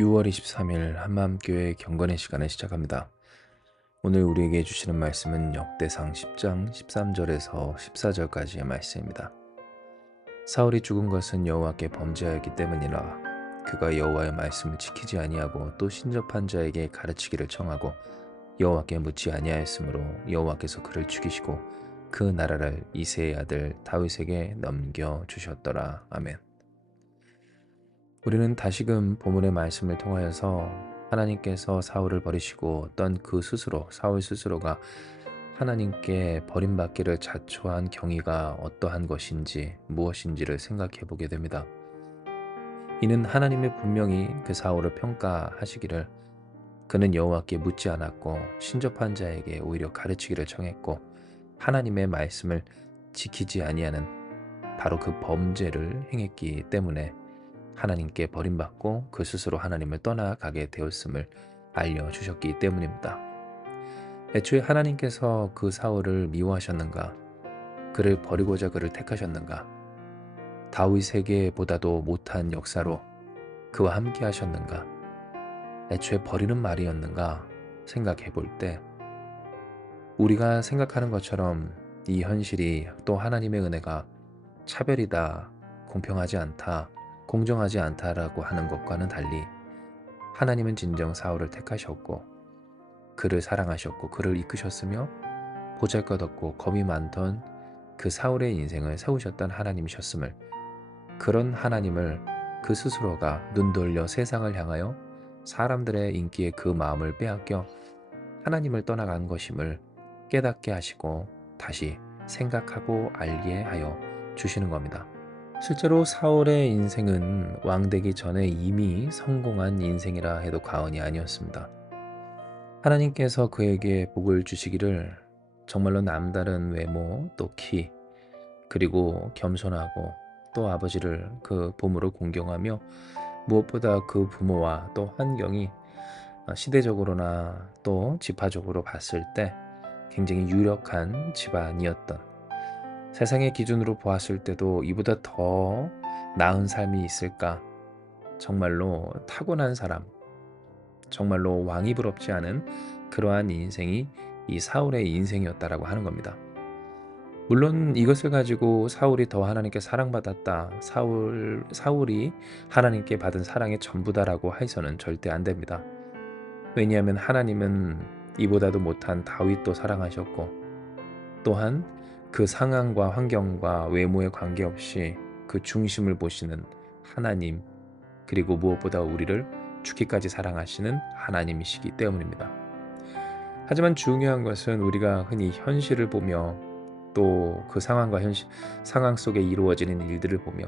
6월 23일 한마음교회 경건의 시간을 시작합니다. 오늘 우리에게 주시는 말씀은 역대상 10장 13절에서 14절까지의 말씀입니다. 사울이 죽은 것은 여호와께 범죄하였기 때문이라. 그가 여호와의 말씀을 지키지 아니하고 또 신접한 자에게 가르치기를 청하고 여호와께 묻지 아니하였으므로 여호와께서 그를 죽이시고 그 나라를 이새의 아들 다윗에게 넘겨주셨더라. 아멘. 우리는 다시금 본문의 말씀을 통하여서 하나님께서 사울을 버리시고 그 스스로, 사울 스스로가 하나님께 버림받기를 자초한 경위가 어떠한 것인지 무엇인지를 생각해 보게 됩니다. 이는 하나님이 분명히 그 사울을 평가하시기를 그는 여호와께 묻지 않았고 신접한 자에게 오히려 가르치기를 청했고 하나님의 말씀을 지키지 아니하는 바로 그 범죄를 행했기 때문에 하나님께 버림받고 그 스스로 하나님을 떠나가게 되었음을 알려주셨기 때문입니다. 애초에 하나님께서 그 사울을 미워하셨는가? 그를 버리고자 그를 택하셨는가? 다윗에게보다도 못한 역사로 그와 함께 하셨는가? 애초에 버리는 말이었는가? 생각해 볼 때 우리가 생각하는 것처럼 이 현실이 또 하나님의 은혜가 차별이다, 공평하지 않다, 공정하지 않다라고 하는 것과는 달리 하나님은 진정 사울을 택하셨고 그를 사랑하셨고 그를 이끄셨으며 보잘것없고 겁이 많던 그 사울의 인생을 세우셨던 하나님이셨음을, 그런 하나님을 그 스스로가 눈 돌려 세상을 향하여 사람들의 인기에 그 마음을 빼앗겨 하나님을 떠나간 것임을 깨닫게 하시고 다시 생각하고 알게 하여 주시는 겁니다. 실제로 사울의 인생은 왕되기 전에 이미 성공한 인생이라 해도 과언이 아니었습니다. 하나님께서 그에게 복을 주시기를 정말로 남다른 외모, 또 키, 그리고 겸손하고 또 아버지를 그 부모를 공경하며 무엇보다 그 부모와 또 환경이 시대적으로나 또 지파적으로 봤을 때 굉장히 유력한 집안이었던, 세상의 기준으로 보았을 때도 이보다 더 나은 삶이 있을까? 정말로 타고난 사람, 정말로 왕이 부럽지 않은 그러한 인생이 이 사울의 인생이었다라고 하는 겁니다. 물론 이것을 가지고 사울이 더 하나님께 사랑받았다, 사울이 하나님께 받은 사랑의 전부다라고 해서는 절대 안 됩니다. 왜냐하면 하나님은 이보다도 못한 다윗도 사랑하셨고 또한 그 상황과 환경과 외모에 관계없이 그 중심을 보시는 하나님, 그리고 무엇보다 우리를 죽기까지 사랑하시는 하나님이시기 때문입니다. 하지만 중요한 것은 우리가 흔히 현실을 보며 또 그 상황과 상황 속에 이루어지는 일들을 보며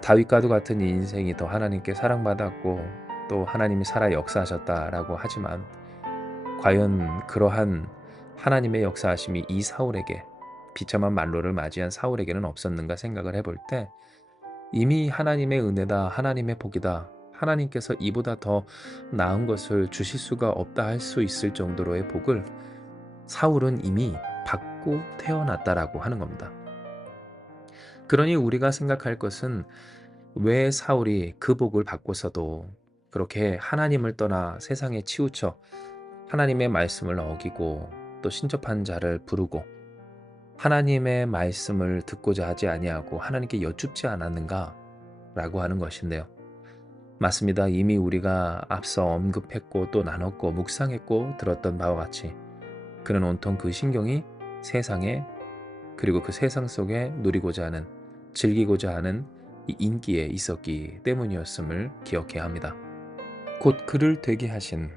다윗과도 같은 인생이 더 하나님께 사랑받았고 또 하나님이 살아 역사하셨다라고 하지만 과연 그러한 하나님의 역사하심이 이 사울에게, 비참한 만로를 맞이한 사울에게는 없었는가 생각을 해볼 때 이미 하나님의 은혜다, 하나님의 복이다, 하나님께서 이보다 더 나은 것을 주실 수가 없다 할 수 있을 정도로의 복을 사울은 이미 받고 태어났다라고 하는 겁니다. 그러니 우리가 생각할 것은 왜 사울이 그 복을 받고서도 그렇게 하나님을 떠나 세상에 치우쳐 하나님의 말씀을 어기고 또 신접한 자를 부르고 하나님의 말씀을 듣고자 하지 아니하고 하나님께 여쭙지 않았는가라고 하는 것인데요. 맞습니다. 이미 우리가 앞서 언급했고 또 나눴고 묵상했고 들었던 바와 같이 그는 온통 그 신경이 세상에, 그리고 그 세상 속에 누리고자 하는, 즐기고자 하는 이 인기에 있었기 때문이었음을 기억해야 합니다. 곧 그를 되게 하신,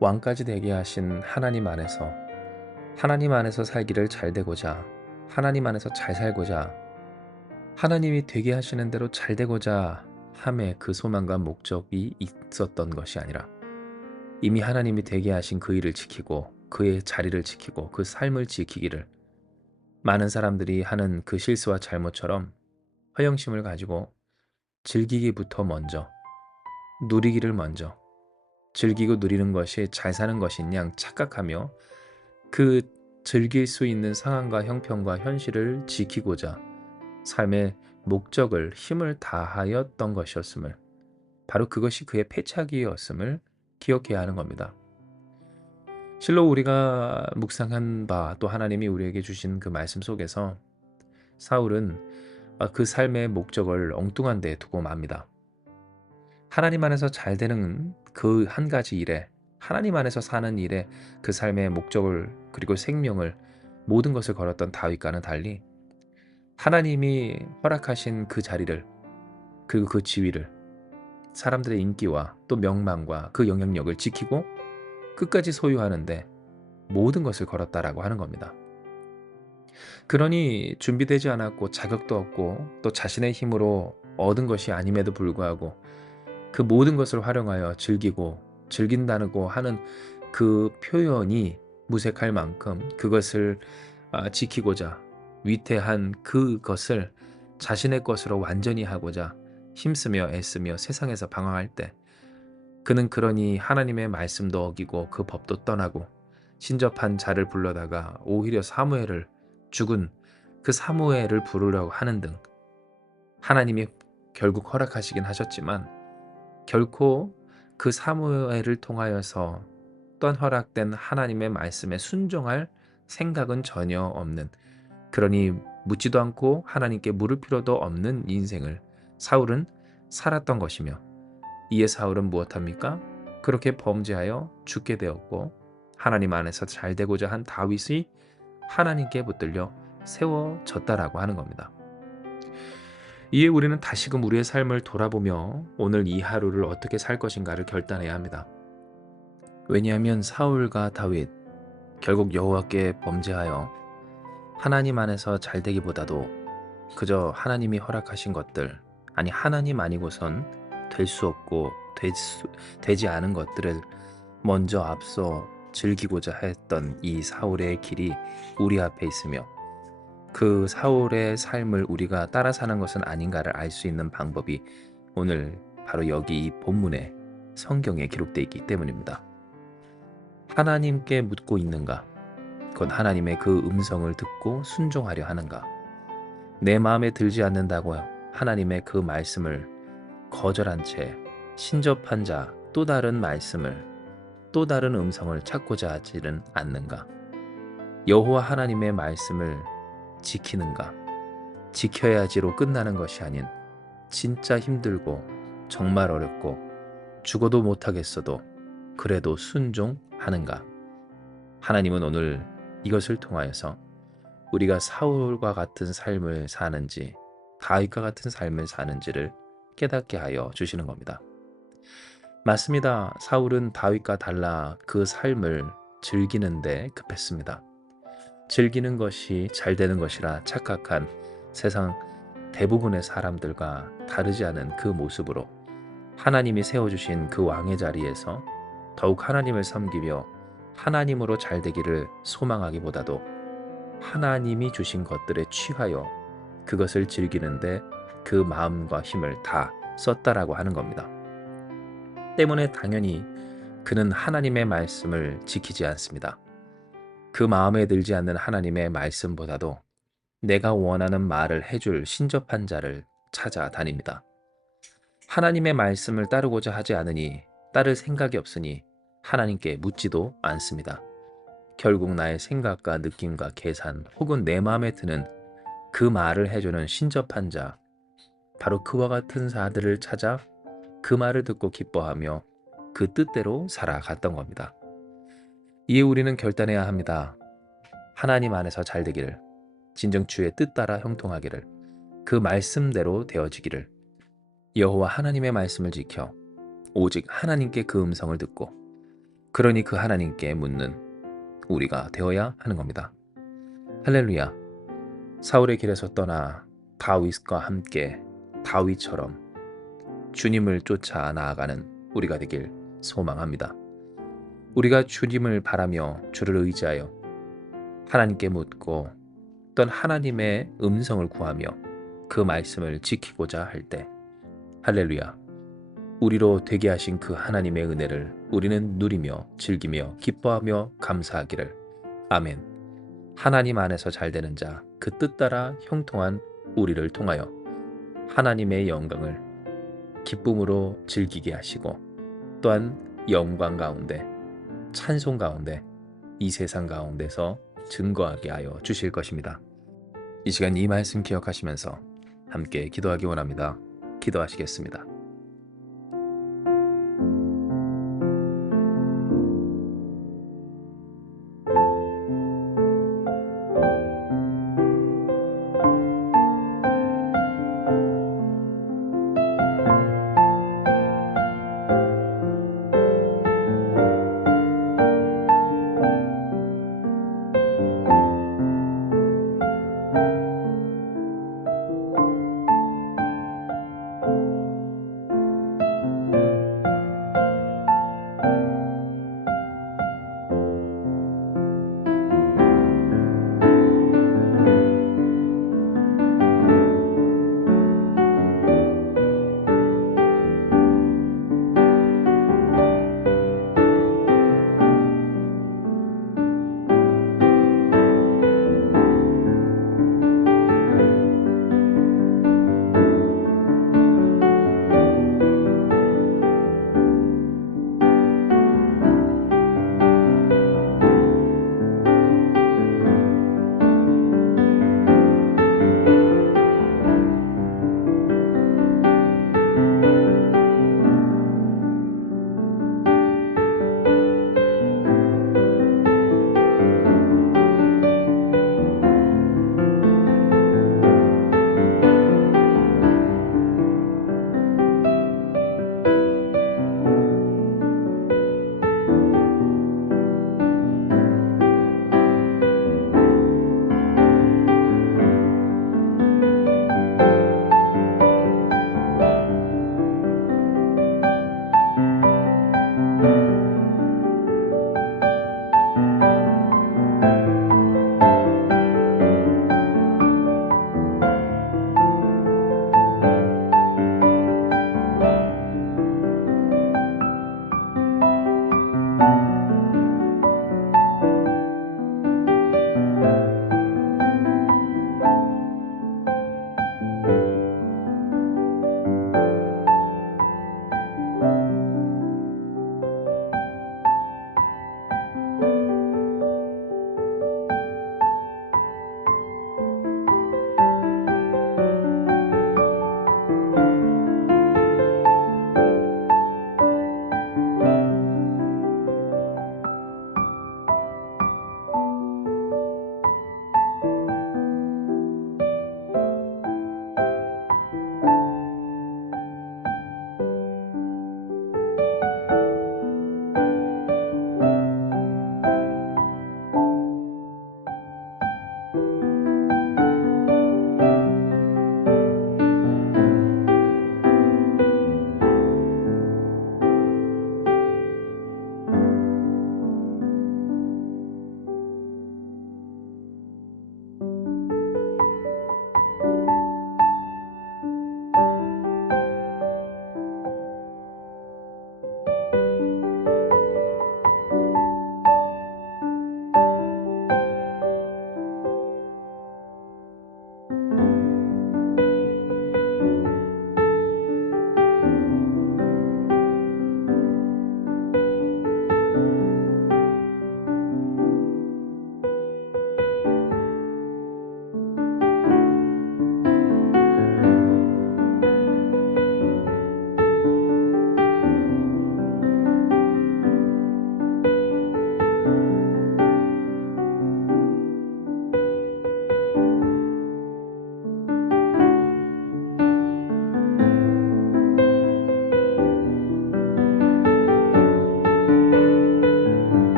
왕까지 되게 하신 하나님 안에서 살기를 잘 되고자, 하나님 안에서 잘 살고자, 하나님이 되게 하시는 대로 잘 되고자 함의 그 소망과 목적이 있었던 것이 아니라 이미 하나님이 되게 하신 그 일을 지키고 그의 자리를 지키고 그 삶을 지키기를, 많은 사람들이 하는 그 실수와 잘못처럼 허영심을 가지고 즐기기부터 먼저, 누리기를 먼저, 즐기고 누리는 것이 잘 사는 것인 양 착각하며 그 즐길 수 있는 상황과 형편과 현실을 지키고자 삶의 목적을, 힘을 다하였던 것이었음을, 바로 그것이 그의 패착이었음을 기억해야 하는 겁니다. 실로 우리가 묵상한 바 또 하나님이 우리에게 주신 그 말씀 속에서 사울은 그 삶의 목적을 엉뚱한 데 두고 맙니다. 하나님 안에서 잘 되는 그 한 가지 일에, 하나님 안에서 사는 일에 그 삶의 목적을 그리고 생명을 모든 것을 걸었던 다윗과는 달리 하나님이 허락하신 그 자리를 그리고 그 지위를 사람들의 인기와 또 명망과 그 영향력을 지키고 끝까지 소유하는데 모든 것을 걸었다라고 하는 겁니다. 그러니 준비되지 않았고 자격도 없고 또 자신의 힘으로 얻은 것이 아님에도 불구하고 그 모든 것을 활용하여 즐기고 즐긴다고 하는 그 표현이 무색할 만큼 그것을 지키고자 위태한 그것을 자신의 것으로 완전히 하고자 힘쓰며 애쓰며 세상에서 방황할 때 그는 그러니 하나님의 말씀도 어기고 그 법도 떠나고 신접한 자를 불러다가 오히려 사무엘을 죽은 그 사무엘을 부르려고 하는 등 하나님이 결국 허락하시긴 하셨지만 결코 그 사무엘을 통하여서 또한 허락된 하나님의 말씀에 순종할 생각은 전혀 없는, 그러니 묻지도 않고 하나님께 물을 필요도 없는 인생을 사울은 살았던 것이며, 이에 사울은 무엇합니까? 그렇게 범죄하여 죽게 되었고 하나님 안에서 잘 되고자 한 다윗이 하나님께 붙들려 세워졌다라고 하는 겁니다. 이에 우리는 다시금 우리의 삶을 돌아보며 오늘 이 하루를 어떻게 살 것인가를 결단해야 합니다. 왜냐하면 사울과 다윗 결국 여호와께 범죄하여 하나님 안에서 잘 되기보다도 그저 하나님이 허락하신 것들, 아니 하나님 아니고선 될 수 없고 되지 않은 것들을 먼저 앞서 즐기고자 했던 이 사울의 길이 우리 앞에 있으며 그 사울의 삶을 우리가 따라 사는 것은 아닌가를 알 수 있는 방법이 오늘 바로 여기 이 본문에 성경에 기록되어 있기 때문입니다. 하나님께 묻고 있는가? 곧 하나님의 그 음성을 듣고 순종하려 하는가? 내 마음에 들지 않는다고 하나님의 그 말씀을 거절한 채 신접한 자 또 다른 말씀을 또 다른 음성을 찾고자 하지는 않는가? 여호와 하나님의 말씀을 지키는가? 지켜야지로 끝나는 것이 아닌 진짜 힘들고 정말 어렵고 죽어도 못하겠어도 그래도 순종하는가? 하나님은 오늘 이것을 통하여서 우리가 사울과 같은 삶을 사는지 다윗과 같은 삶을 사는지를 깨닫게 하여 주시는 겁니다. 맞습니다. 사울은 다윗과 달라 그 삶을 즐기는데 급했습니다. 즐기는 것이 잘 되는 것이라 착각한 세상 대부분의 사람들과 다르지 않은 그 모습으로 하나님이 세워주신 그 왕의 자리에서 더욱 하나님을 섬기며 하나님으로 잘 되기를 소망하기보다도 하나님이 주신 것들에 취하여 그것을 즐기는데 그 마음과 힘을 다 썼다라고 하는 겁니다. 때문에 당연히 그는 하나님의 말씀을 지키지 않습니다. 그 마음에 들지 않는 하나님의 말씀보다도 내가 원하는 말을 해줄 신접한 자를 찾아다닙니다. 하나님의 말씀을 따르고자 하지 않으니 따를 생각이 없으니 하나님께 묻지도 않습니다. 결국 나의 생각과 느낌과 계산 혹은 내 마음에 드는 그 말을 해주는 신접한 자, 바로 그와 같은 자들을 찾아 그 말을 듣고 기뻐하며 그 뜻대로 살아갔던 겁니다. 이에 우리는 결단해야 합니다. 하나님 안에서 잘 되기를, 진정 주의 뜻 따라 형통하기를, 그 말씀대로 되어지기를, 여호와 하나님의 말씀을 지켜 오직 하나님께 그 음성을 듣고 그러니 그 하나님께 묻는 우리가 되어야 하는 겁니다. 할렐루야. 사울의 길에서 떠나 다윗과 함께 다윗처럼 주님을 쫓아 나아가는 우리가 되길 소망합니다. 우리가 주님을 바라며 주를 의지하여 하나님께 묻고 또한 하나님의 음성을 구하며 그 말씀을 지키고자 할 때 할렐루야, 우리로 되게 하신 그 하나님의 은혜를 우리는 누리며 즐기며 기뻐하며 감사하기를. 아멘. 하나님 안에서 잘 되는 자, 그 뜻 따라 형통한 우리를 통하여 하나님의 영광을 기쁨으로 즐기게 하시고 또한 영광 가운데 찬송 가운데 이 세상 가운데서 증거하게 하여 주실 것입니다. 이 시간 이 말씀 기억하시면서 함께 기도하기 원합니다. 기도하시겠습니다.